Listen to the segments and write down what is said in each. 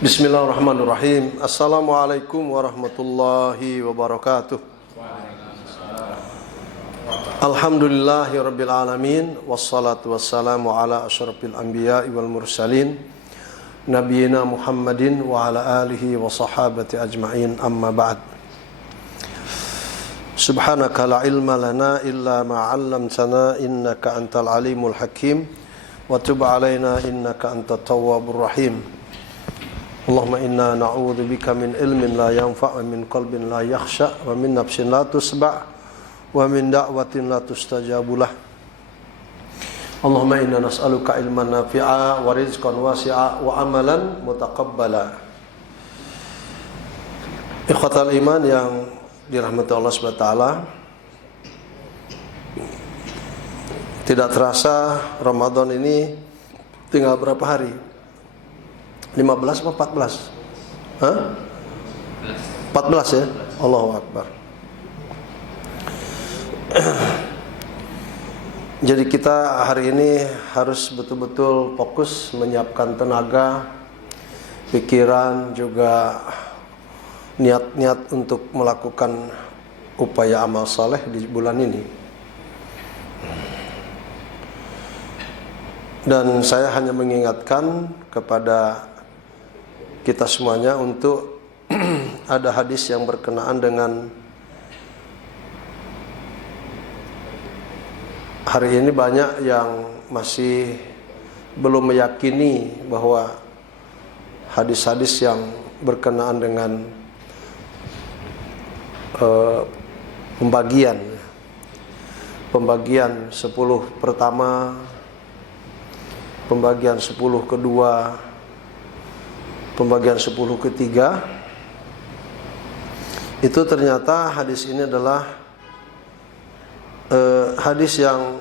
Bismillahirrahmanirrahim. Assalamualaikum warahmatullahi wabarakatuh. Alhamdulillahirabbil alamin wassalatu wassalamu ala asyrafil anbiya'i wal mursalin nabiyina Muhammadin wa ala alihi wa sahabati ajma'in, amma ba'd. Subhanaka la ilma lana illa ma 'allamtana innaka antal alimul hakim wa tub 'alaina innaka antat tawwabur rahim. Allahumma inna na'udzu bika min ilmin la yanfa' wa min qalbin la yakhsha wa min nafsin la tusba' wa min da'watin la tustajabulah. Allahumma inna nas'aluka ilman nafi'a wa rizqan wasi'a wa amalan mutaqabbala. Ikhwatal iman yang dirahmati Allah Subhanahu wa taala, tidak terasa Ramadan ini tinggal berapa hari? 15 atau 14? Hah? 14 ya? Allahu Akbar. Jadi kita hari ini harus betul-betul fokus menyiapkan tenaga, pikiran, juga niat-niat untuk melakukan upaya amal saleh di bulan ini. Dan saya hanya mengingatkan kepada kita semuanya untuk ada hadis yang berkenaan dengan hari ini banyak yang masih belum meyakini bahwa hadis-hadis yang berkenaan dengan pembagian 10 pertama, pembagian 10 kedua, pembagian 10 ketiga, itu ternyata hadis ini adalah hadis yang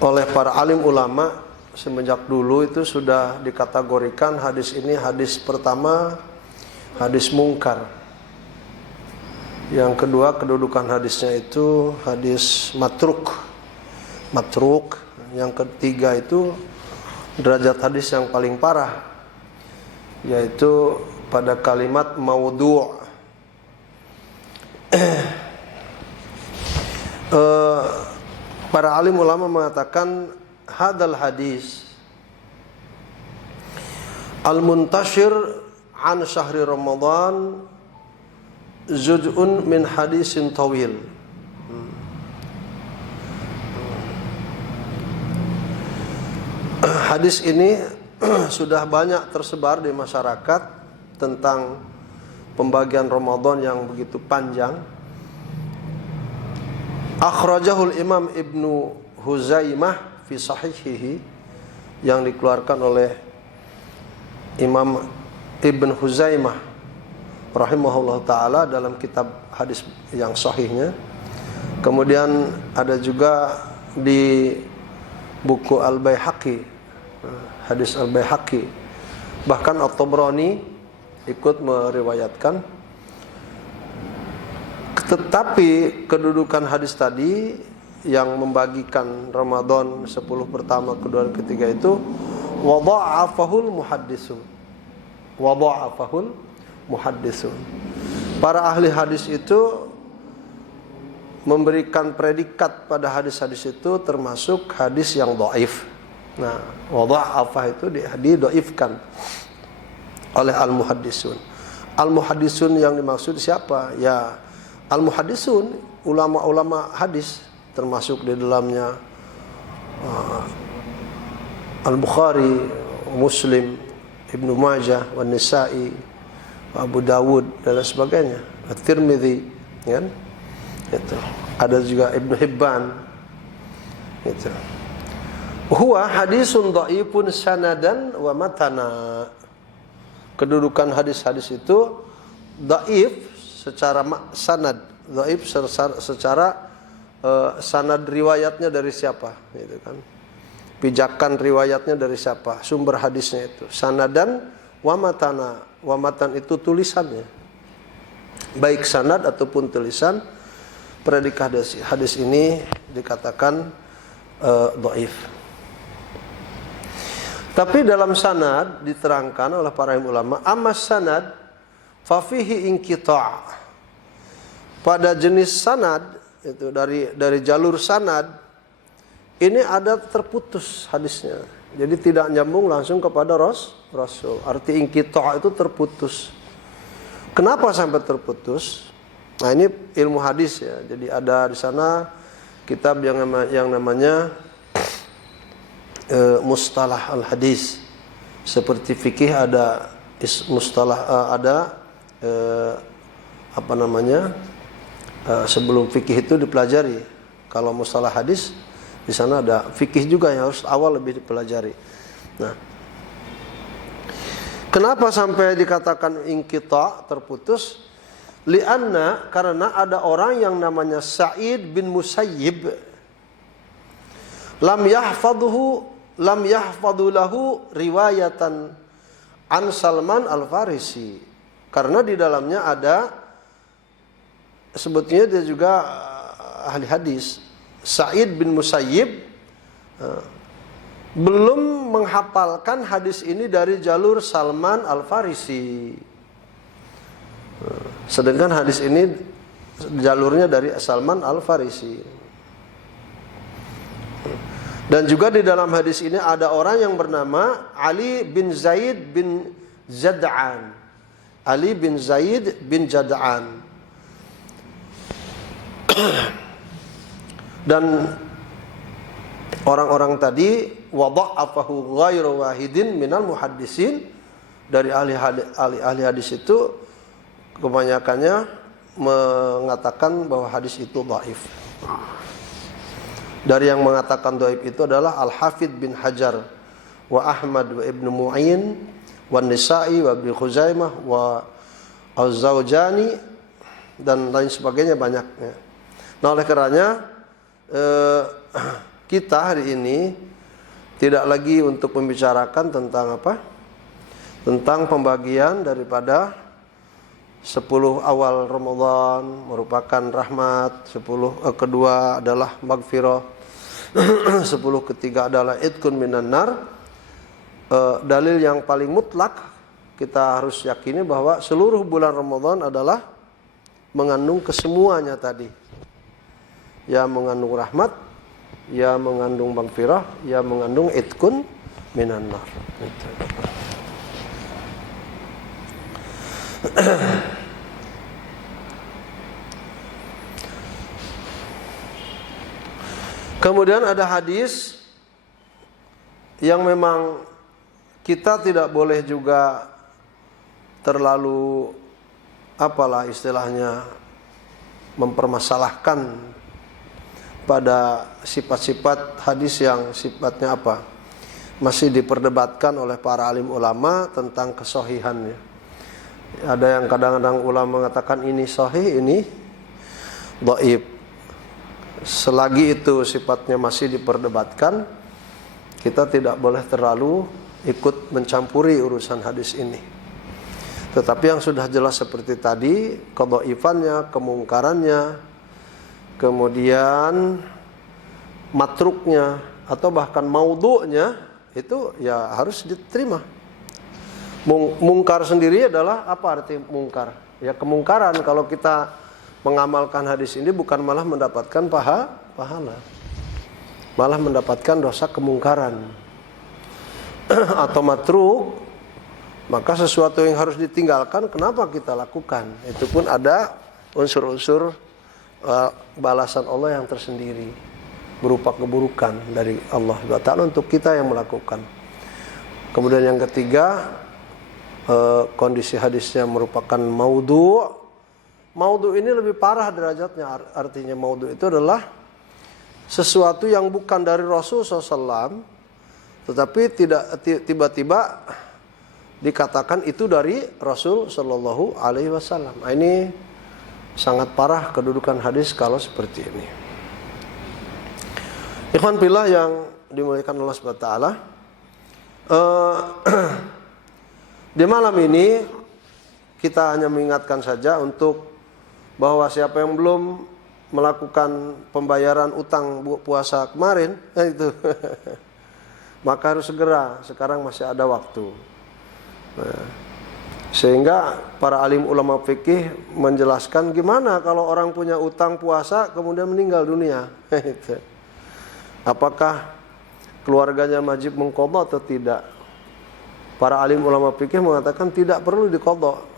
oleh para alim ulama semenjak dulu itu sudah dikategorikan hadis ini hadis pertama, hadis mungkar. Yang kedua, kedudukan hadisnya itu hadis matruk. Yang ketiga itu derajat hadis yang paling parah, yaitu pada kalimat maudhu'. Para alim ulama mengatakan hadal hadis al-muntashir an syahri Ramadan zuj'un min hadisin tawil. Hadis ini sudah banyak tersebar di masyarakat tentang pembagian Ramadan yang begitu panjang. Akhrajahul Imam Ibnu Huzaimah fi sahihihi, yang dikeluarkan oleh Imam Ibn Huzaimah rahimahullah ta'ala dalam kitab hadis yang sahihnya. Kemudian ada juga di buku Al-Baihaqi, hadis Al-Baihaqi. Bahkan At-Tabrani ikut meriwayatkan. Tetapi kedudukan hadis tadi yang membagikan Ramadan 10 pertama, kedua, dan ketiga itu wadha'afahul muhaddisun. Para ahli hadis itu memberikan predikat pada hadis-hadis itu termasuk hadis yang dhaif. Nah, wadha'afah itu didhaifkan oleh al-muhaddisun. Al-muhaddisun yang dimaksud siapa? Ya, al-muhaddisun, ulama-ulama hadis, termasuk di dalamnya Al-Bukhari, Muslim, Ibnu Majah, Wan-Nisa'i, Abu Dawud dan lain sebagainya, At-Tirmidzi, kan? Itu. Ada juga Ibnu Hibban. Itu. Huwa hadisun dhaifun sanadan wa matana. Kedudukan hadis-hadis itu dhaif secara sanad, dhaif secara sanad riwayatnya dari siapa, gitu kan? Pijakan riwayatnya dari siapa? Sumber hadisnya itu. Sanadan wa matana. Wa matan itu tulisannya. Baik sanad ataupun tulisan, predikat hadis ini dikatakan dhaif. Tapi dalam sanad diterangkan oleh para ulama, amma sanad fa fihi inqita'. Pada jenis sanad itu dari jalur sanad ini ada terputus hadisnya. Jadi tidak nyambung langsung kepada Rasul. Arti inqita' itu terputus. Kenapa sampai terputus? Nah, ini ilmu hadis ya. Jadi ada di sana kitab yang namanya mustalah al-hadis. Seperti fikih ada mustalah sebelum fikih itu dipelajari. Kalau mustalah hadis di sana ada fikih juga yang harus awal lebih dipelajari. Nah, kenapa sampai dikatakan inqita', terputus? Lianna, karena ada orang yang namanya Sa'id bin Musayyib lam yahfadhu lahu riwayatan an Salman al-Farisi. Karena di dalamnya ada, sebetulnya dia juga ahli hadis, Sa'id bin Musayyib belum menghafalkan hadis ini dari jalur Salman al-Farisi. Sedangkan hadis ini jalurnya dari Salman al-Farisi. Dan juga di dalam hadis ini ada orang yang bernama Ali bin Zaid bin Jad'an. Ali bin Zaid bin Jad'an. Dan orang-orang tadi wadha'afahu ghairu wahidin minal muhaddisin, dari ahli hadis itu kebanyakannya mengatakan bahwa hadis itu dhaif. Dari yang mengatakan dhaif itu adalah Al-Hafidh bin Hajar wa Ahmad wa Ibnu Mu'in wa Nisa'i wa Ibnu Khuzaimah wa Az-Zawjani dan lain sebagainya banyak ya. Nah, oleh karenanya kita hari ini tidak lagi untuk membicarakan tentang apa? Tentang pembagian daripada 10 awal Ramadan merupakan rahmat, 10 kedua adalah maghfirah, 10 ketiga adalah idkun minan nar. Dalil yang paling mutlak kita harus yakini bahwa seluruh bulan Ramadan adalah mengandung kesemuanya tadi. Ya mengandung rahmat, ya mengandung maghfirah, ya mengandung idkun minan nar. Kemudian ada hadis yang memang kita tidak boleh juga terlalu apalah istilahnya mempermasalahkan pada sifat-sifat hadis yang sifatnya apa? Masih diperdebatkan oleh para alim ulama tentang kesohihannya. Ada yang kadang-kadang ulama mengatakan ini sahih, ini dhaif. Selagi itu sifatnya masih diperdebatkan, kita tidak boleh terlalu ikut mencampuri urusan hadis ini. Tetapi yang sudah jelas seperti tadi, kedhaifannya, kemungkarannya, kemudian matruknya atau bahkan maudhu'nya itu ya harus diterima. Mungkar sendiri adalah apa arti mungkar? Ya kemungkaran. Kalau kita mengamalkan hadis ini bukan malah mendapatkan pahala, malah mendapatkan dosa kemungkaran atau matruk, maka sesuatu yang harus ditinggalkan kenapa kita lakukan? Itu pun ada unsur-unsur balasan Allah yang tersendiri berupa keburukan dari Allah SWT untuk kita yang melakukan. Kemudian yang ketiga, kondisi hadisnya merupakan maudhu'. Maudhu' ini lebih parah derajatnya. Artinya maudhu' itu adalah sesuatu yang bukan dari Rasul SAW, tetapi tidak tiba-tiba dikatakan itu dari Rasul Shallallahu Alaihi Wasallam. Ini sangat parah kedudukan hadis kalau seperti ini. Ikhwan fillah yang dimuliakan Allah Subhanahu wa taala, di malam ini kita hanya mengingatkan saja untuk bahwa siapa yang belum melakukan pembayaran utang puasa kemarin, itu maka harus segera, sekarang masih ada waktu. Nah, sehingga para alim ulama fikih menjelaskan gimana kalau orang punya utang puasa kemudian meninggal dunia. Apakah keluarganya wajib mengqadha atau tidak? Para alim ulama fikih mengatakan tidak perlu diqadha.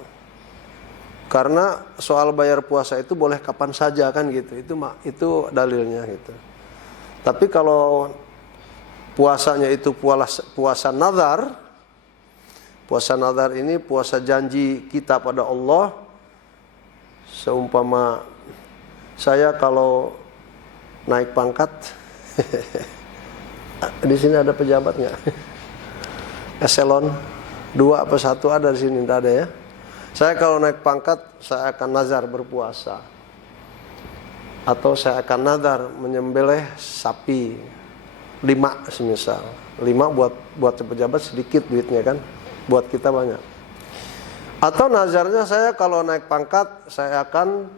Karena soal bayar puasa itu boleh kapan saja kan gitu. Itu dalilnya gitu. Tapi kalau puasanya itu puasa nazar, puasa nazar ini puasa janji kita pada Allah. Seumpama saya kalau naik pangkat, di sini ada pejabat nggak? Eselon 2 apa 1 ada di sini, tidak ada ya. Saya kalau naik pangkat, saya akan nazar berpuasa. Atau saya akan nazar menyembelih sapi 5 semisal. 5 buat pejabat sedikit duitnya kan. Buat kita banyak. Atau nazarnya saya kalau naik pangkat, saya akan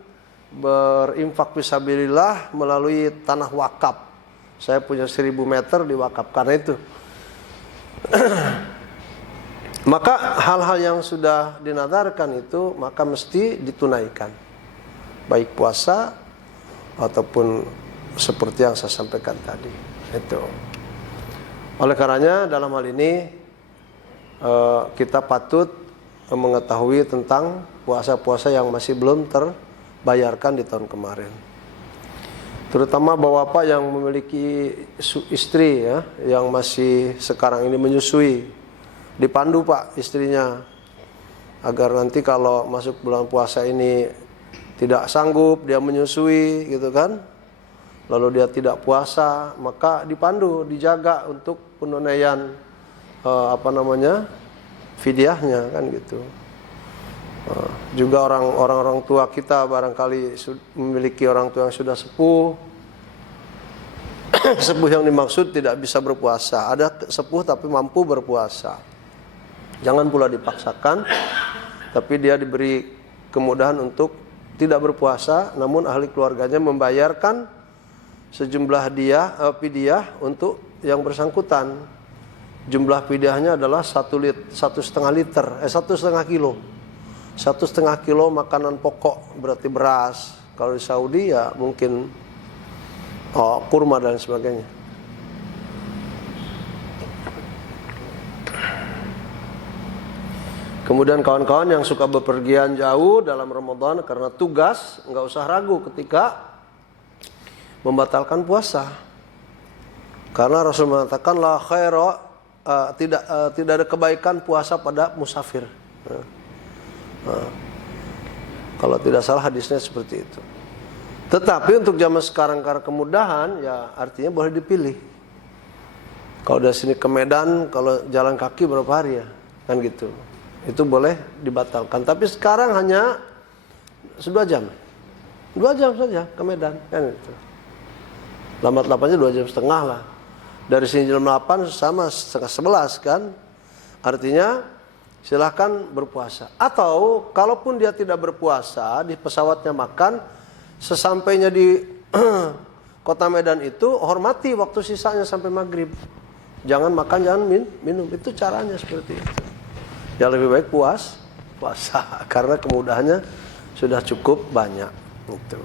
berinfak fisabilillah melalui tanah wakaf. Saya punya 1000 meter diwakafkan itu. Maka hal-hal yang sudah dinazarkan itu maka mesti ditunaikan. Baik puasa ataupun seperti yang saya sampaikan tadi. Itu. Oleh karenanya dalam hal ini kita patut mengetahui tentang puasa-puasa yang masih belum terbayarkan di tahun kemarin. Terutama bapak-bapak yang memiliki istri ya, yang masih sekarang ini menyusui, dipandu Pak istrinya agar nanti kalau masuk bulan puasa ini tidak sanggup dia menyusui gitu kan, lalu dia tidak puasa, maka dipandu, dijaga untuk penunaian fidyahnya kan gitu. Juga orang tua kita barangkali memiliki orang tua yang sudah sepuh. Sepuh yang dimaksud tidak bisa berpuasa. Ada sepuh tapi mampu berpuasa. Jangan pula dipaksakan, tapi dia diberi kemudahan untuk tidak berpuasa, namun ahli keluarganya membayarkan sejumlah fidyah untuk yang bersangkutan. Jumlah fidyahnya adalah 1,5 liter, 1,5 kilo. 1,5 kilo makanan pokok, berarti beras. Kalau di Saudi ya mungkin kurma dan sebagainya. Kemudian kawan-kawan yang suka bepergian jauh dalam Ramadan karena tugas, nggak usah ragu ketika membatalkan puasa. Karena Rasul mengatakan la khaira, tidak ada kebaikan puasa pada musafir. Kalau tidak salah hadisnya seperti itu. Tetapi untuk zaman sekarang karena kemudahan, ya artinya boleh dipilih. Kalau dari sini ke Medan, kalau jalan kaki berapa hari ya, kan gitu. Itu boleh dibatalkan. Tapi sekarang hanya 2 jam. 2 jam saja ke Medan, kan itu. Lambat-lambatnya 2,5 jam lah. Dari sini jam 8 sama setengah 11 kan. Artinya silahkan berpuasa. Atau kalaupun dia tidak berpuasa, di pesawatnya makan, sesampainya di kota Medan itu hormati waktu sisanya sampai maghrib. Jangan makan, jangan minum. Itu caranya seperti itu. Ya lebih baik puasa karena kemudahannya sudah cukup banyak. Itu.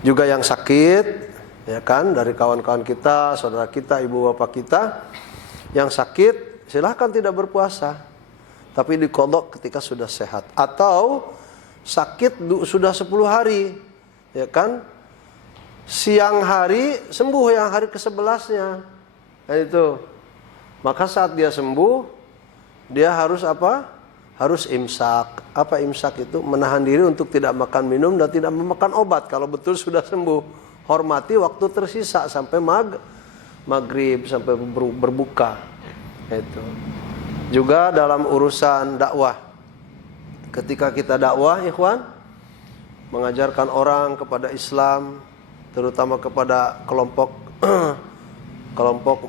Juga yang sakit, ya kan, dari kawan-kawan kita, saudara kita, ibu bapak kita yang sakit, silahkan tidak berpuasa, tapi diqadha ketika sudah sehat. Atau sakit sudah 10 hari, ya kan, siang hari sembuh yang hari ke-11-nya. Nah itu. Maka saat dia sembuh, dia harus apa? Harus imsak. Apa imsak itu? Menahan diri untuk tidak makan minum dan tidak memakan obat. Kalau betul sudah sembuh, hormati waktu tersisa sampai maghrib, sampai berbuka. Itu. Juga dalam urusan dakwah. Ketika kita dakwah, ikhwan, mengajarkan orang kepada Islam, terutama kepada kelompok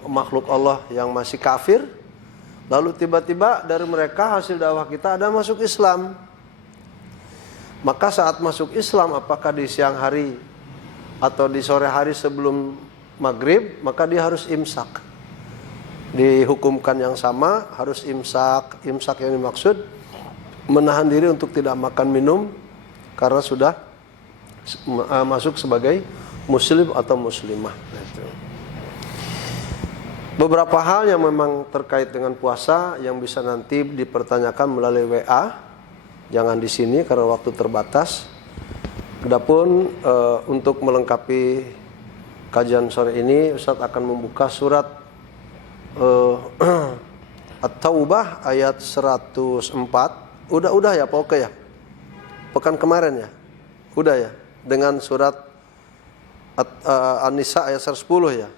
makhluk Allah yang masih kafir, lalu tiba-tiba dari mereka hasil dakwah kita ada masuk Islam. Maka saat masuk Islam, apakah di siang hari atau di sore hari sebelum maghrib, maka dia harus imsak. dihukumkan yang sama, harus imsak. Imsak yang dimaksud menahan diri untuk tidak makan minum karena sudah masuk sebagai muslim atau muslimah. Beberapa hal yang memang terkait dengan puasa yang bisa nanti dipertanyakan melalui WA, jangan di sini karena waktu terbatas. Adapun untuk melengkapi kajian sore ini, Ustaz akan membuka surat At-Taubah ayat 104. Udah ya Pak Oke ya? Pekan kemarin ya? Udah ya? Dengan surat An-Nisa ayat 110 ya?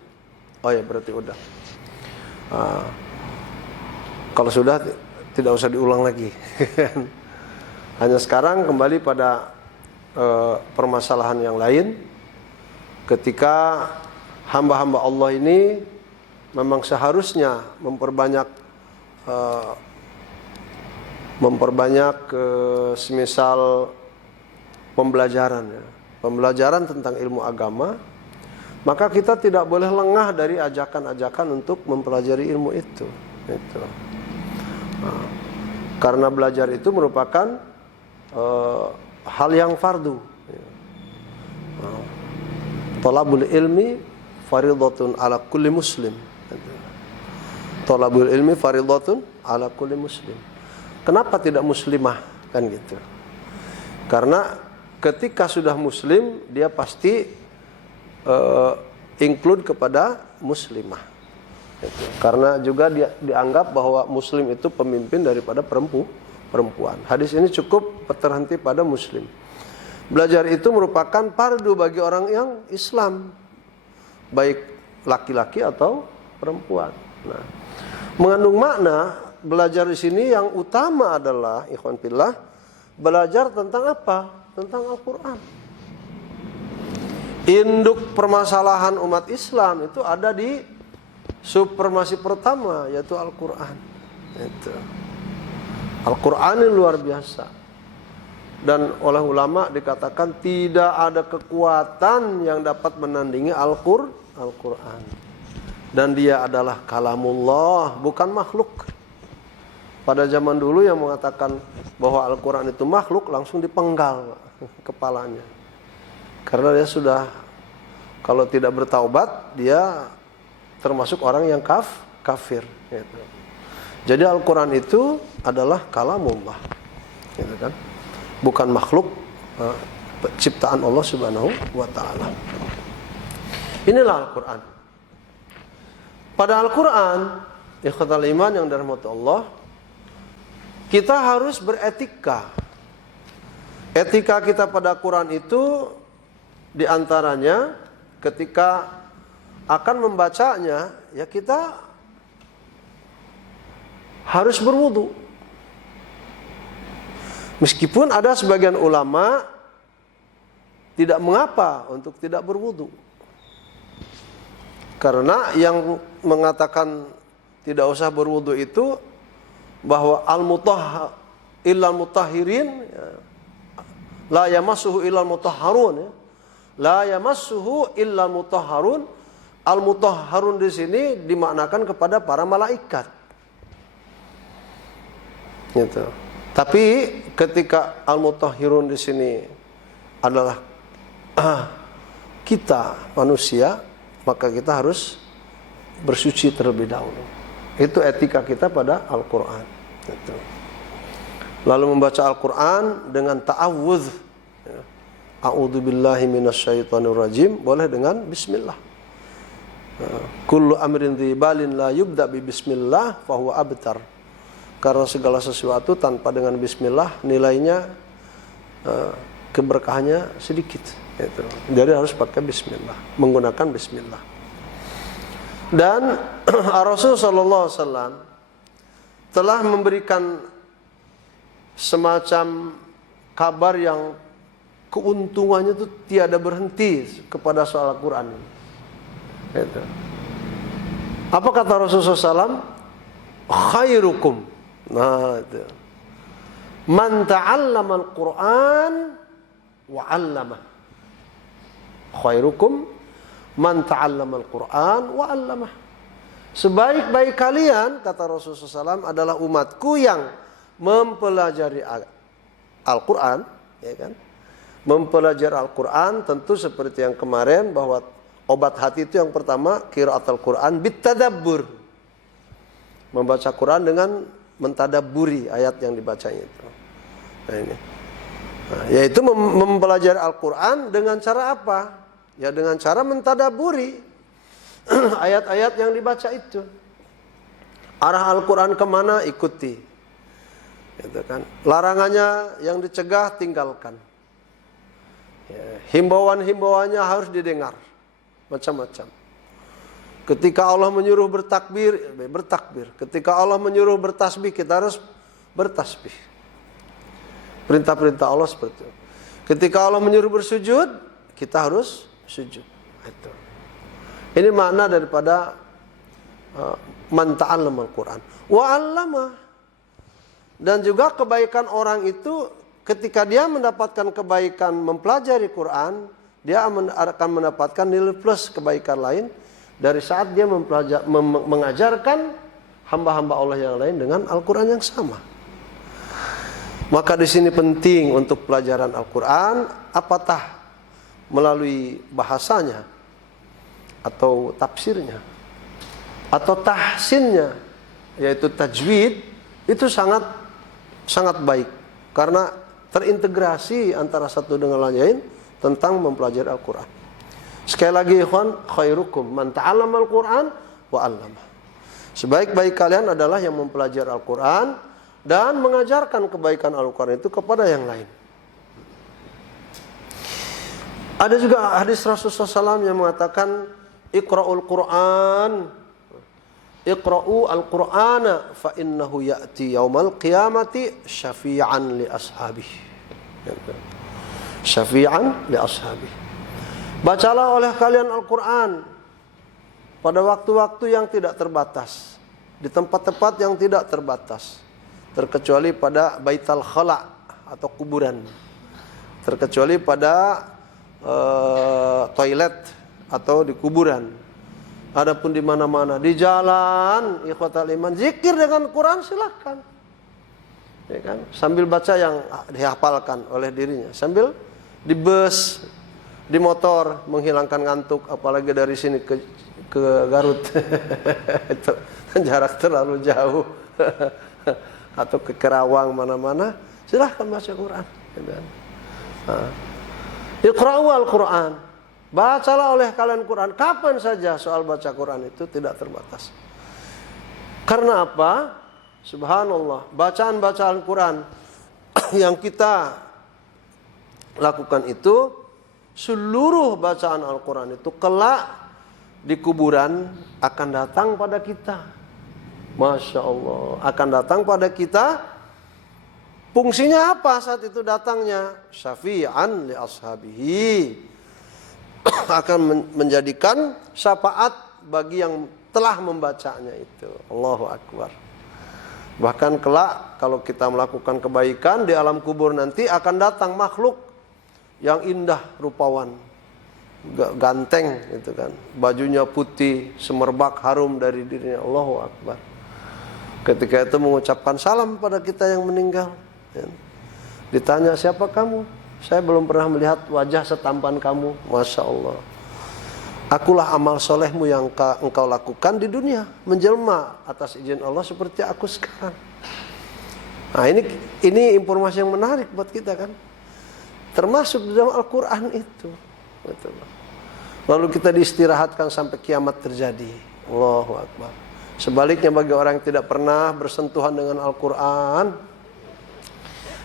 Oh ya, berarti udah. Kalau sudah tidak usah diulang lagi. Hanya sekarang kembali pada permasalahan yang lain. Ketika hamba-hamba Allah ini memang seharusnya memperbanyak semisal pembelajaran ya. Pembelajaran tentang ilmu agama, maka kita tidak boleh lengah dari ajakan-ajakan untuk mempelajari ilmu itu. Karena belajar itu merupakan hal yang fardu. Thalabul ilmi faridatun ala kulli muslim. Thalabul ilmi faridatun ala kulli muslim. Kenapa tidak muslimah kan gitu? Karena ketika sudah muslim dia pasti include kepada muslimah. Karena juga dia dianggap bahwa muslim itu pemimpin daripada perempuan. Hadis ini cukup terhenti pada muslim. Belajar itu merupakan fardu bagi orang yang Islam, baik laki-laki atau perempuan. Nah, mengandung makna belajar di sini yang utama adalah ikhwan fillah, belajar tentang apa? Tentang Al-Qur'an. Induk permasalahan umat Islam itu ada di supremasi pertama, yaitu Al-Qur'an. Al-Qur'an ini luar biasa. Dan oleh ulama dikatakan tidak ada kekuatan yang dapat menandingi Al-Qur'an. Dan dia adalah kalamullah, bukan makhluk. Pada zaman dulu yang mengatakan bahwa Al-Qur'an itu makhluk langsung dipenggal kepalanya. Karena dia sudah, kalau tidak bertaubat, dia termasuk orang yang kafir. Gitu. Jadi Al-Quran itu adalah kalamullah, gitu kan? Bukan makhluk, ciptaan Allah Subhanahu wa Ta'ala. Inilah Al-Quran. Pada Al-Quran, ikhwatal iman yang dirahmati Allah, kita harus beretika. Etika kita pada Quran itu diantaranya ketika akan membacanya, ya kita harus berwudu. Meskipun ada sebagian ulama tidak mengapa untuk tidak berwudu. Karena yang mengatakan tidak usah berwudu itu bahwa illal mutahhirin la yamassuhu illal mutahharun ya. La yamassuhu illal mutahharun. Al-mutahharun di sini dimaknakan kepada para malaikat. Gitu. Tapi ketika al-mutahhirun di sini adalah kita manusia, maka kita harus bersuci terlebih dahulu. Itu etika kita pada Al-Qur'an. Gitu. Lalu membaca Al-Qur'an dengan ta'awudz. A'udzubillahi minasyaitonirrajim, boleh dengan bismillah. Kullu amrin dzibalin la yubda bi bismillah fahuwa abtar. Karena segala sesuatu tanpa dengan bismillah nilainya keberkahannya sedikit. Gitu. Jadi harus pakai bismillah, menggunakan bismillah. Dan Rasul sallallahu alaihi wasallam telah memberikan semacam kabar yang keuntungannya itu tiada berhenti kepada soal Al-Quran ini. Gitu. Apa kata Rasulullah SAW? Khairukum. Nah, itu. Man ta'allama al-Quran wa 'allamah. Khairukum man ta'allama al-Quran wa 'allamah. Sebaik-baik kalian, kata Rasulullah SAW, adalah umatku yang mempelajari Al-Quran, ya kan? Mempelajari Al-Quran tentu seperti yang kemarin, bahwa obat hati itu yang pertama qiraat Al-Quran bitadabbur, membaca Quran dengan mentadabburi ayat yang dibacanya itu. Nah, ini. Nah, yaitu mempelajari Al-Quran dengan cara apa? Ya dengan cara mentadabburi ayat-ayat yang dibaca itu. Arah Al-Quran kemana, ikuti. Gitu kan. Larangannya yang dicegah, tinggalkan. Ya, himbauan-himbauannya harus didengar. Macam-macam. Ketika Allah menyuruh bertakbir, bertakbir. Ketika Allah menyuruh bertasbih, kita harus bertasbih. Perintah-perintah Allah seperti itu. Ketika Allah menyuruh bersujud, kita harus sujud. Itu. Ini makna daripada man ta'allama Al-Quran wa 'allama. Dan juga kebaikan orang itu ketika dia mendapatkan kebaikan mempelajari Quran, dia akan mendapatkan nilai plus kebaikan lain dari saat dia mengajarkan hamba-hamba Allah yang lain dengan Al-Quran yang sama. Maka di sini penting untuk pelajaran Al-Quran, apatah melalui bahasanya, atau tafsirnya, atau tahsinnya, yaitu tajwid, itu sangat baik karena terintegrasi antara satu dengan lain tentang mempelajari Al-Quran. Sekali lagi ikhwan, khairukum man ta'allama Al-Quran wa 'allama. Sebaik-baik kalian adalah yang mempelajari Al-Quran dan mengajarkan kebaikan Al-Quran itu kepada yang lain. Ada juga hadis Rasulullah SAW yang mengatakan, Iqra'ul Qur'an, Iqra'u al-Qur'ana fa innahu ya'ti yaumal qiyamati syafi'an li ashabih. Syafi'an li ashabih. Bacalah oleh kalian Al-Quran pada waktu-waktu yang tidak terbatas, di tempat-tempat yang tidak terbatas, terkecuali pada Baitul Khala atau kuburan, terkecuali pada toilet atau di kuburan. Adapun di mana-mana, di jalan, ikhwatal iman, zikir dengan Quran silahkan. Ya kan? Sambil baca yang dihafalkan oleh dirinya, sambil di bus, di motor, menghilangkan ngantuk, apalagi dari sini ke Garut. Itu jarak terlalu jauh. Atau ke Kerawang mana-mana, silahkan baca Quran. Iqra'u al-Quran. Bacalah oleh kalian Quran kapan saja, soal baca Quran itu tidak terbatas. Karena apa? Subhanallah, bacaan-bacaan Quran yang kita lakukan itu, seluruh bacaan Al-Quran itu kelak di kuburan akan datang pada kita. Masya Allah, akan datang pada kita. Fungsinya apa saat itu datangnya? Syafi'an li ashabihi. Akan menjadikan syafaat bagi yang telah membacanya itu. Allahu Akbar. Bahkan kelak kalau kita melakukan kebaikan di alam kubur nanti akan datang makhluk yang indah rupawan, ganteng gitu kan, bajunya putih, semerbak harum dari dirinya. Allahu Akbar. Ketika itu mengucapkan salam pada kita yang meninggal. Ditanya, siapa kamu? Saya belum pernah melihat wajah setampan kamu. Masya Allah. Akulah amal solehmu yang engkau lakukan di dunia, menjelma atas izin Allah seperti aku sekarang. Nah ini informasi yang menarik buat kita kan. Termasuk di dalam Al-Quran itu. Betul. Lalu kita diistirahatkan sampai kiamat terjadi. Allahu Akbar. Sebaliknya bagi orang yang tidak pernah bersentuhan dengan Al-Quran,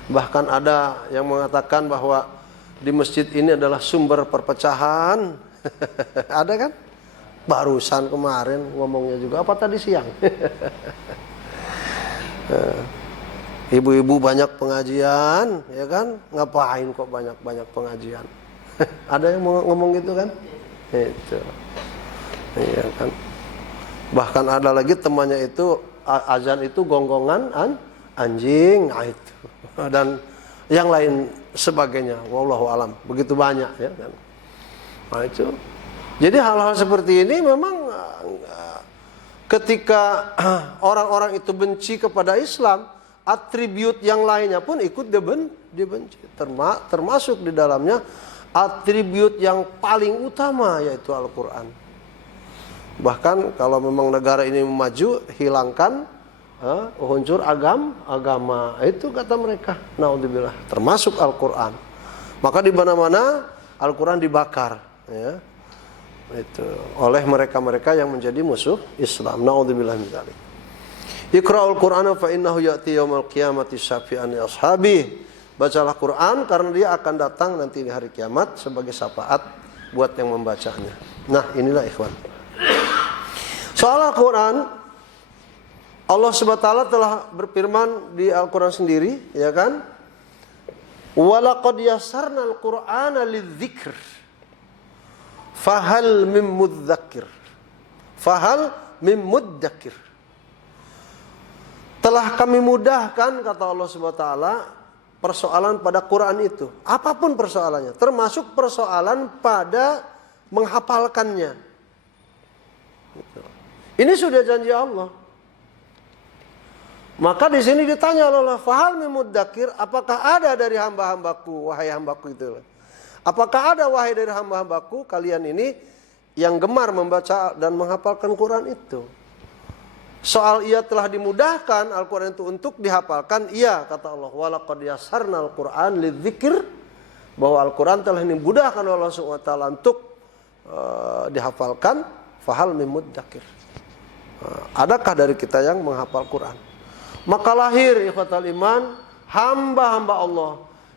bahkan ada yang mengatakan bahwa di masjid ini adalah sumber perpecahan. Ada kan? Barusan kemarin ngomongnya juga, apa tadi siang? Ibu-ibu banyak pengajian, ya kan? Ngapain kok banyak-banyak pengajian? Ada yang ngomong gitu kan? Itu. Iya kan? Bahkan ada lagi temannya itu azan itu gonggongan anjing, nah itu. Dan yang lain sebagainya. Wallahu alam. Begitu banyak ya kan. Nah itu. Jadi hal-hal seperti ini memang ketika orang-orang itu benci kepada Islam, atribut yang lainnya pun ikut dibenci. Termasuk di dalamnya atribut yang paling utama, yaitu Al-Quran. Bahkan kalau memang negara ini maju, hilangkan unsur agama, itu kata mereka. Naudzubillah, termasuk Al-Quran. Maka di mana-mana Al-Quran dibakar, ya, itu oleh mereka-mereka yang menjadi musuh Islam. Naudzubillah min dzalik. Iqra'ul Qur'ana fa innahu ya'ti yaumil qiyamati syafi'an li ashabi. Bacalah Quran karena dia akan datang nanti di hari kiamat sebagai syafaat buat yang membacanya. Nah, inilah ikhwan. Soal Al-Quran, Allah Subhanahu wa taala telah berfirman di Al-Quran sendiri, ya kan? Walaqad yassarnal Qur'ana lidzikr fahal mim mudzakir. Fahal mim mudzakir. Telah kami mudahkan, kata Allah Subhanahu wa taala, persoalan pada Quran itu. Apapun persoalannya, termasuk persoalan pada menghafalkannya. Ini sudah janji Allah. Maka di sini ditanya Allah, fahal mim mudzakir, apakah ada dari hamba-hambaku, wahai hambaku itu? Apakah ada wahai dari hamba-hambaku kalian ini yang gemar membaca dan menghafalkan Quran itu? Soal ia telah dimudahkan Al-Quran itu untuk dihafalkan, iya, kata Allah. Walaqad yassarnal Qur'an lidzikr, bahwa Al-Quran telah dimudahkan oleh Allah SWT untuk dihafalkan. Fahal mim mudzakir, adakah dari kita yang menghafal Quran? Maka lahir ikhwatal iman hamba-hamba Allah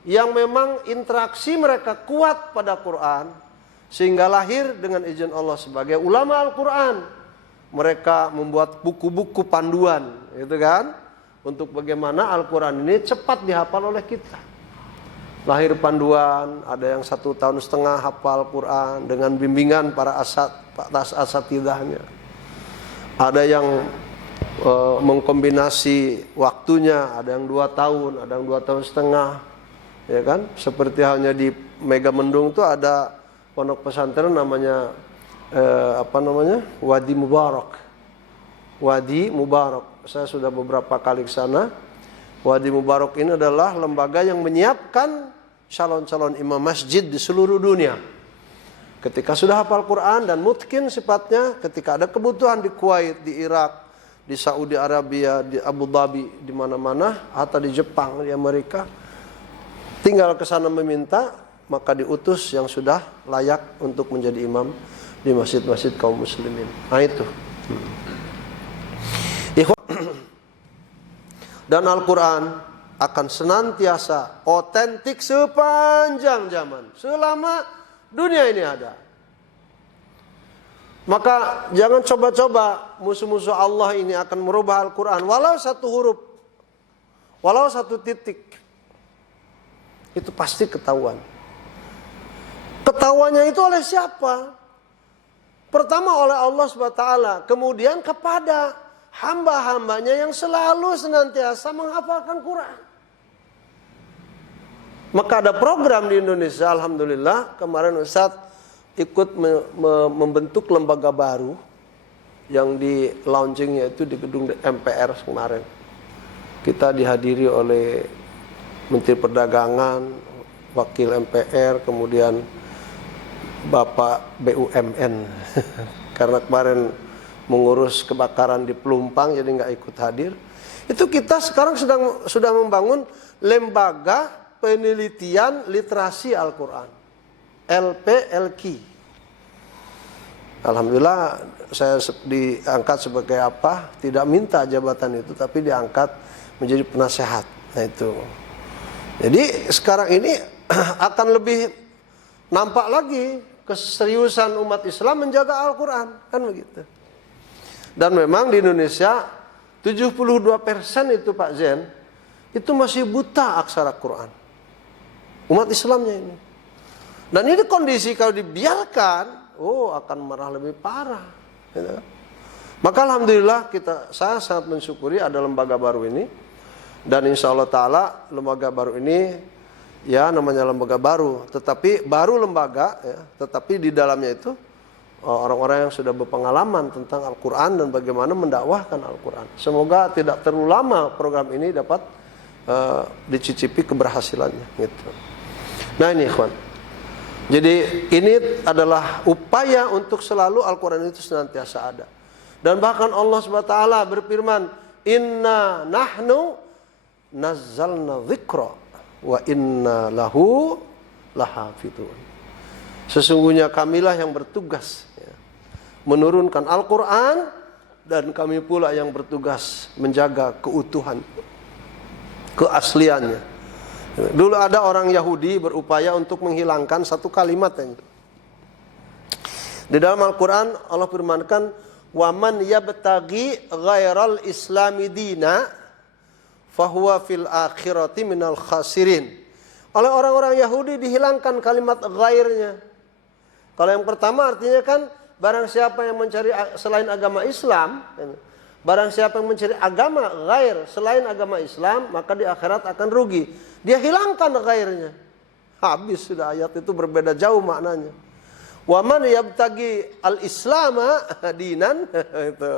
yang memang interaksi mereka kuat pada Quran, sehingga lahir dengan izin Allah sebagai ulama Al-Quran. Mereka membuat buku-buku panduan, gitu kan, untuk bagaimana Al-Quran ini cepat dihafal oleh kita. Lahir panduan, ada yang 1,5 tahun hafal Quran dengan bimbingan para asatidahnya. Ada yang mengkombinasi waktunya, ada yang 2 tahun, ada yang 2,5 tahun, ya kan? Seperti halnya di Megamendung itu ada pondok pesantren namanya Wadi Mubarak. Wadi Mubarak. Saya sudah beberapa kali ke sana. Wadi Mubarak ini adalah lembaga yang menyiapkan calon-calon imam masjid di seluruh dunia. Ketika sudah hafal Quran dan mungkin sifatnya, ketika ada kebutuhan di Kuwait, di Irak, di Saudi Arabia, di Abu Dhabi, di mana-mana, atau di Jepang, di Amerika, tinggal ke sana meminta, maka diutus yang sudah layak untuk menjadi imam di masjid-masjid kaum muslimin. Nah itu. Dan Al-Quran akan senantiasa otentik sepanjang zaman, selama dunia ini ada. Maka jangan coba-coba musuh-musuh Allah ini akan merubah Al-Quran walau 1 huruf, walau 1 titik. Itu pasti ketahuan. Ketahuannya itu oleh siapa? Pertama oleh Allah SWT, kemudian kepada hamba-hambanya yang selalu senantiasa menghafalkan Quran. Maka ada program di Indonesia, alhamdulillah, kemarin Ustadz ikut membentuk lembaga baru yang di launchingnya itu di gedung MPR kemarin. Kita dihadiri oleh Menteri Perdagangan, Wakil MPR, kemudian Bapak BUMN. Karena kemarin mengurus kebakaran di Pelumpang jadi nggak ikut hadir. Itu kita sekarang sudah membangun lembaga penelitian literasi Al-Quran, LPLQ. Alhamdulillah saya diangkat sebagai apa? Tidak minta jabatan itu, tapi diangkat menjadi penasehat. Nah itu. Jadi sekarang ini akan lebih nampak lagi keseriusan umat Islam menjaga Al-Quran, kan begitu. Dan memang di Indonesia 72% itu Pak Zen, itu masih buta aksara Quran. Umat Islamnya ini. Dan ini kondisi kalau dibiarkan, akan marah lebih parah. Gitu. Maka alhamdulillah saya sangat mensyukuri ada lembaga baru ini. Dan insya Allah ta'ala lembaga baru ini, ya namanya lembaga baru, tetapi baru lembaga, ya, tetapi di dalamnya itu orang-orang yang sudah berpengalaman tentang Al-Quran dan bagaimana mendakwahkan Al-Quran. Semoga tidak terlalu lama program ini dapat dicicipi keberhasilannya. Gitu. Nah ini ikhwan. Jadi ini adalah upaya untuk selalu Al-Quran itu senantiasa ada. Dan bahkan Allah SWT berfirman, Inna nahnu nazzalna dzikra wa inna lahu lahafidun. Sesungguhnya kamilah yang bertugas menurunkan Al-Quran, dan kami pula yang bertugas menjaga keutuhan, keasliannya. Dulu ada orang Yahudi berupaya untuk menghilangkan satu kalimat ini. Di dalam Al-Quran Allah firmankan, "Waman yabtaghi ghairal islami dina fahuwa fil akhirati minal khasirin." Oleh orang-orang Yahudi dihilangkan kalimat ghairnya. Kalau yang pertama artinya kan barang siapa yang mencari selain agama Islam, barang siapa yang mencari agama ghair selain agama Islam, maka di akhirat akan rugi. Dia hilangkan ghairnya. Habis sudah, ayat itu berbeda jauh maknanya. Wa man yabtagi al-islama dinan itu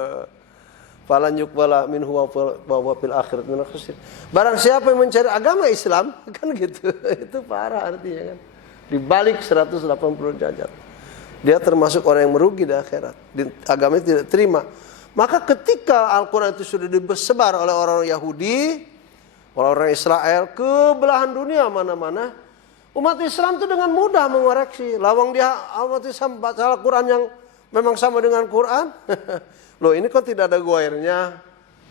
falan yuqbala minhu wa huwa fil akhirati minal khasirin. Barang siapa yang mencari agama Islam, kan gitu. Itu parah artinya kan. Dibalik 180 derajat. Dia termasuk orang yang merugi di akhirat. Agamanya tidak terima. Maka ketika Al-Quran itu sudah disebar oleh orang-orang Yahudi, orang-orang Israel ke belahan dunia mana-mana, umat Islam itu dengan mudah mengoreksi. Lawang dia umat Islam baca Al-Quran yang memang sama dengan Quran. Loh ini kok tidak ada ghairnya.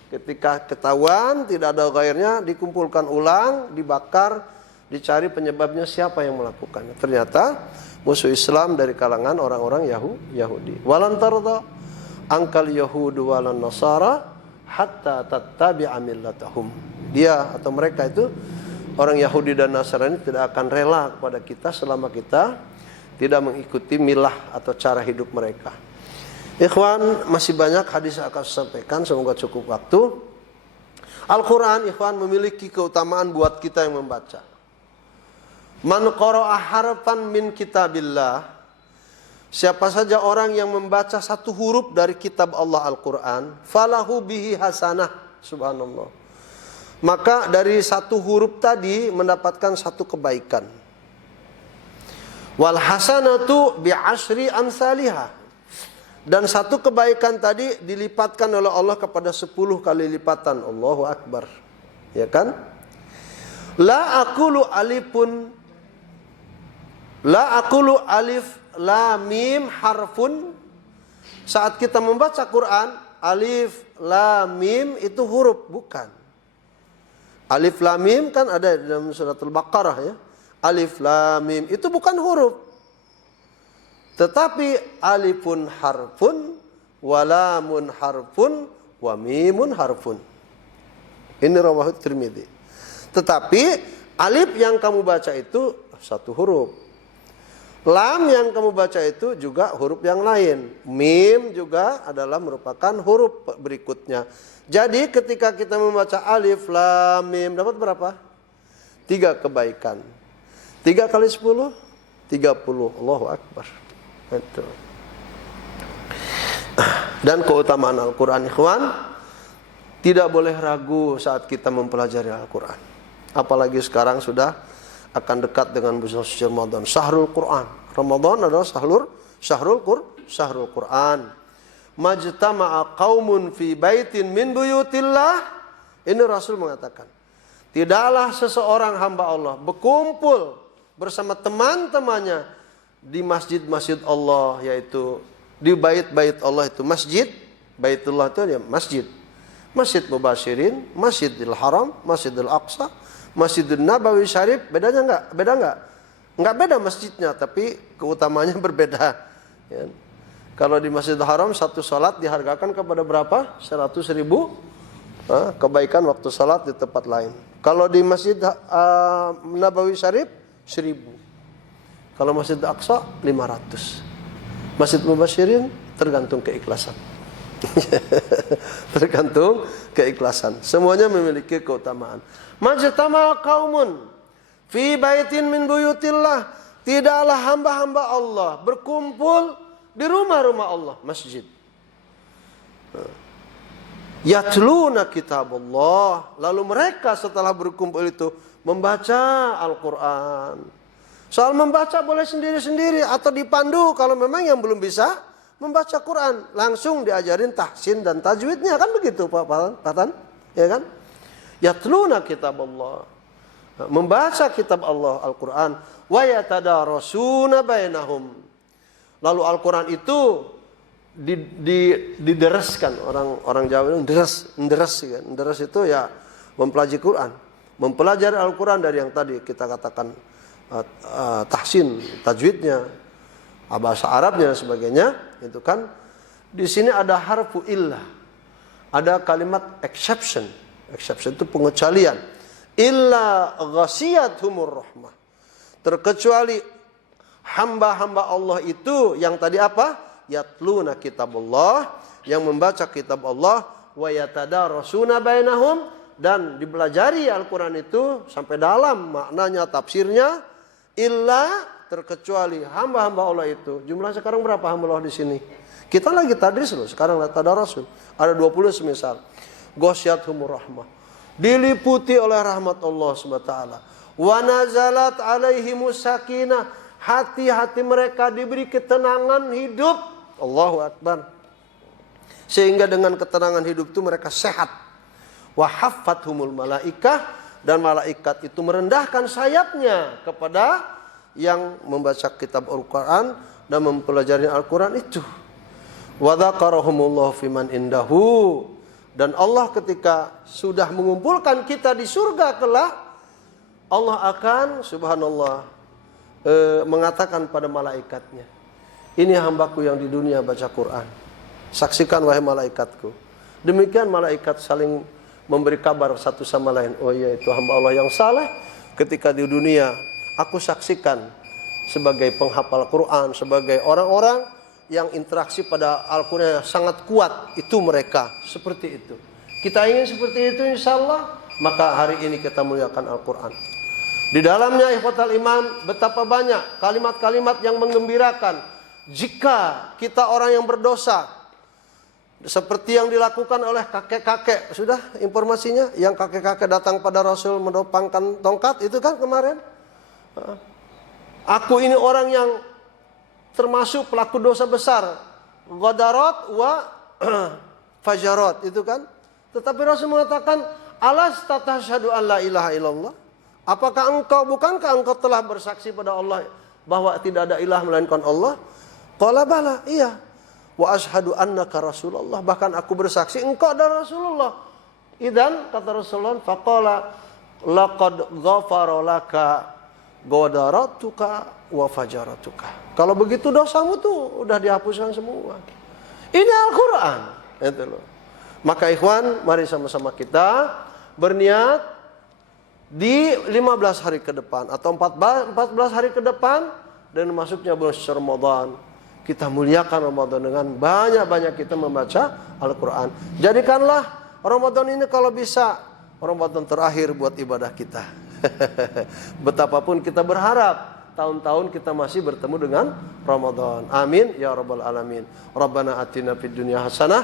Ketika ketahuan tidak ada ghairnya, dikumpulkan ulang, dibakar, dicari penyebabnya siapa yang melakukannya. Ternyata musuh Islam dari kalangan orang-orang Yahudi. Walan tarda angkal yahudu walan nasara hatta tattabi'a millatahum. Dia atau mereka itu orang Yahudi dan Nasrani tidak akan rela kepada kita selama kita tidak mengikuti milah atau cara hidup mereka. Ikhwan, masih banyak hadis yang akan saya sampaikan, semoga cukup waktu. Al-Quran, ikhwan, memiliki keutamaan buat kita yang membaca. Man qara'a harfan min kitabillah, siapa saja orang yang membaca satu huruf dari kitab Allah Al-Quran, falahu bihi hasanah, subhanallah. Maka dari satu huruf tadi mendapatkan satu kebaikan. Wal hasanatu bi asyri amsalihah. Dan satu kebaikan tadi dilipatkan oleh Allah kepada 10 kali lipatan. Allahu Akbar. Ya kan? La aqulu alif la mim harfun. Saat kita membaca Quran, alif la mim itu huruf, bukan. Alif lam mim kan ada dalam surat Al-Baqarah ya. Alif lam mim itu bukan huruf. Tetapi alifun harfun, walamun harfun, wa mimun harfun. Ini rawahu Tirmidzi. Tetapi alif yang kamu baca itu satu huruf. Lam yang kamu baca itu juga huruf yang lain. Mim juga adalah merupakan huruf berikutnya. Jadi ketika kita membaca alif, lam, mim, dapat berapa? 3 kebaikan. 3 kali 10, 30. Allahu Akbar. Itu. Dan keutamaan Al-Quran, ikhwan, tidak boleh ragu saat kita mempelajari Al-Quran. Apalagi sekarang sudah akan dekat dengan bulan suci Ramadan. Syahrul Quran. Ramadan adalah syahrul Quran. Majtama'a qaumun fi baitin min buyutillah. Ini Rasul mengatakan, tidaklah seseorang hamba Allah berkumpul bersama teman-temannya di masjid-masjid Allah, yaitu di bait-bait Allah itu masjid. Baitullah itu ya masjid. Masjid Mubasyirin, Masjidil Haram, Masjidil Aqsa, Masjidil Nabawi Syarif. Bedanya enggak? Beda enggak? Enggak beda masjidnya, tapi keutamaannya berbeda. Ya. Kalau di Masjidil Haram satu salat dihargakan kepada berapa? 100.000 kebaikan waktu salat di tempat lain. Kalau di Masjid Nabawi Syarif 1.000. Kalau Masjid Al-Aqsa 500. Masjid Mubasyirin tergantung keikhlasan. Tergantung keikhlasan. Semuanya memiliki keutamaan. Majtama qaumun fi baitin min buyutillah. Tidaklah hamba-hamba Allah berkumpul di rumah-rumah Allah, masjid. Yatluna kitabullah, lalu mereka setelah berkumpul itu membaca Al-Quran. Soal membaca boleh sendiri-sendiri atau dipandu kalau memang yang belum bisa membaca Quran, langsung diajarin tahsin dan tajwidnya, kan begitu Pak Tan? Ya kan? Yatluna kitabullah, membaca kitab Allah Al-Quran, wa yatadarasuna bainahum. Lalu Al-Quran itu didereskan, orang Jawa itu deres kan. Deres itu ya mempelajari Quran, mempelajari Al-Quran dari yang tadi kita katakan tahsin, tajwidnya, bahasa Arabnya dan sebagainya. Itu kan di sini ada harfu illah, ada kalimat exception. Exception itu pengecualian. Illa ghasiyatuhumur rahmah, terkecuali hamba-hamba Allah itu yang tadi apa? Yatluna kitabullah, yang membaca kitab Allah, wa yatadarasuna bainahum, dan dipelajari Al-Quran itu sampai dalam maknanya, tafsirnya. Illa, terkecuali hamba-hamba Allah itu. Jumlah sekarang berapa hamba Allah di sini? Kita lagi tadris loh, sekarang tadarasul. Ada 20 semisal. Ghasyiyatuhumur rahmah, diliputi oleh rahmat Allah SWT. Wa nazalat alaihimus sakinah, hati-hati mereka diberi ketenangan hidup. Allahu Akbar. Sehingga dengan ketenangan hidup itu mereka sehat. Wa haffathumul malaikah, dan malaikat itu merendahkan sayapnya kepada yang membaca kitab Al-Quran dan mempelajari Al-Quran itu. Wa dzakarahumullahu fiman indahu, dan Allah ketika sudah mengumpulkan kita di surga kelak, Allah akan subhanallah mengatakan pada malaikatnya, ini hambaku yang di dunia baca Quran, saksikan wahai malaikatku. Demikian malaikat saling memberi kabar satu sama lain, oh iya itu hamba Allah yang saleh, ketika di dunia aku saksikan sebagai penghafal Quran, sebagai orang-orang yang interaksi pada Al-Quran sangat kuat, itu mereka seperti itu. Kita ingin seperti itu insya Allah, maka hari ini kita muliakan Al-Quran. Di dalamnya ikhwatal iman, betapa banyak kalimat-kalimat yang menggembirakan. Jika kita orang yang berdosa, seperti yang dilakukan oleh kakek-kakek, sudah informasinya, yang kakek-kakek datang pada Rasul mendopangkan tongkat itu kan kemarin. Aku ini orang yang termasuk pelaku dosa besar, ghadarat wa fajarat, itu kan. Tetapi Rasul mengatakan, alas tatashhadu an la ilaha illallah, bukankah engkau telah bersaksi pada Allah bahwa tidak ada ilah melainkan Allah? Qala bala, iya. Wa ashhadu annaka rasulullah, bahkan aku bersaksi engkau adalah Rasulullah. Idzan, kata Rasulullah, faqala laqad ghafara laka ghadaratuka wa fajaratuka. Kalau begitu dosamu tuh udah dihapuskan semua. Ini Al-Quran, itu loh. Maka ikhwan, mari sama-sama kita berniat di 15 hari ke depan atau 14 hari ke depan dan masuknya bulan Ramadan, kita muliakan Ramadan dengan banyak-banyak kita membaca Al-Quran. Jadikanlah Ramadan ini kalau bisa Ramadan terakhir buat ibadah kita. Betapapun kita berharap tahun-tahun kita masih bertemu dengan Ramadan. Amin ya rabbal alamin. Rabbana atina fid dunya hasanah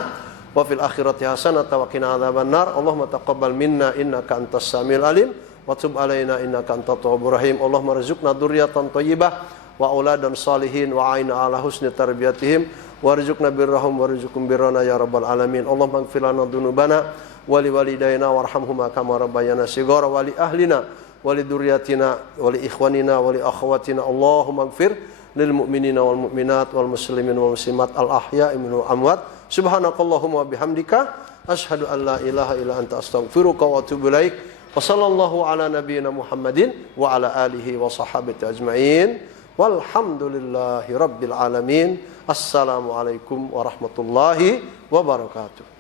wa fil akhirati hasanah wa qina adzabannar. Allahumma taqabbal minna innaka antas samiul alim wa tub alaina innaka antat tawwabur rahim. Allahumma rizqna dzurriyyatan thayyibah wa auladan salihin wa aina ala husni tarbiyatihim warzuqna birrahum warzuqhum birrana ya rabbal alamin. Allahumma ighfir lana dzunubana wa li walidayna warhamhuma kama rabbayana shighara wa li ahlina wa li dzurriyyatina wa li ikhwanina wa li akhwatina. Allahumma ighfir lil mu'minina wal mu'minat wal muslimin wal muslimat al ahya'i minhum amwat. Subhanakallahumma wa bihamdika asyhadu an la ilaha illa anta astaghfiruka wa atubu ilaik. Wa sallallahu ala nabiyyina Muhammadin wa ala alihi wa sahbihi ajma'in. Walhamdulillahi rabbil alamin. Assalamualaikum warahmatullahi wabarakatuh.